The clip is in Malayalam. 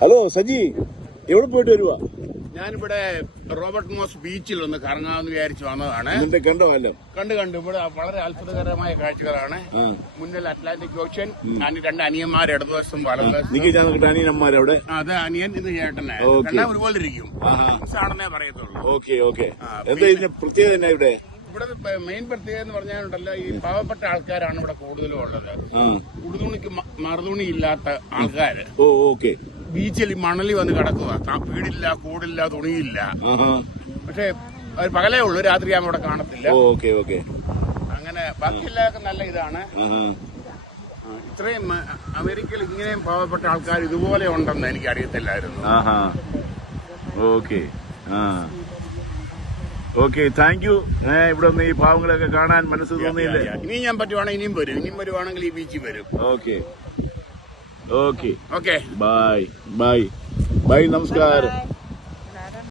ഹലോ സജി, എവിടെ പോയിട്ട് വരുവാ? ഞാനിവിടെ റോബർട്ട് മോസ് ബീച്ചിൽ ഒന്ന് കറങ്ങാമെന്ന് വിചാരിച്ചു വന്നതാണ്. കണ്ടോ? അല്ലോ കണ്ടു. ഇവിടെ വളരെ അത്ഭുതകരമായ കാഴ്ചകളാണ്. മുന്നിൽ അറ്റ്ലാന്റിക് ഓഷ്യൻ, രണ്ട് അനിയന്മാർ ഇടതുവശം വലതുവശം. അനിയന്മാരവിടെ? അത് അനിയൻ ഇത് ചേട്ടനെ രണ്ടാം ഒരുപോലെ ഇരിക്കും ആണെന്നേ പറയത്തുള്ളൂ. ഓക്കെ. എന്താ ഇതിന്റെ പ്രത്യേകത എന്നാ ഇവിടെ? ഇവിടെ മെയിൻ പ്രത്യേകത എന്ന് പറഞ്ഞാലുണ്ടല്ലോ, ഈ പാവപ്പെട്ട ആൾക്കാരാണ് ഇവിടെ കൂടുതലും ഉള്ളത്. ഉടുതുണിക്ക് മറുതുണി ഇല്ലാത്ത ആൾക്കാര് ബീച്ചിൽ മണലി വന്ന് കിടക്കുക. വീടില്ല, കൂടില്ല, തുണിയില്ല. പക്ഷെ അവർ പകലേ ഉള്ളൂ, രാത്രിയാകുമ്പോൾ ഇവിടെ കാണത്തില്ല. അങ്ങനെ ബാക്കിയെല്ലാവർക്കും നല്ല ഇതാണ്. ഇത്രയും അമേരിക്കയിൽ ഇങ്ങനെയും പാവപ്പെട്ട ആൾക്കാർ ഇതുപോലെ ഉണ്ടെന്ന് എനിക്ക് അറിയത്തില്ലായിരുന്നു. Okay, thank you. ഇവിടെ ഒന്ന് ഈ പാവങ്ങളൊക്കെ കാണാൻ മനസ്സ് തോന്നിയില്ലേ? ഇനിയും ഞാൻ പറ്റുവാണെങ്കിൽ ഇനിയും വരുവാണെങ്കിൽ ഈ ബീച്ചിൽ വരും. Okay, bye. നമസ്കാരം.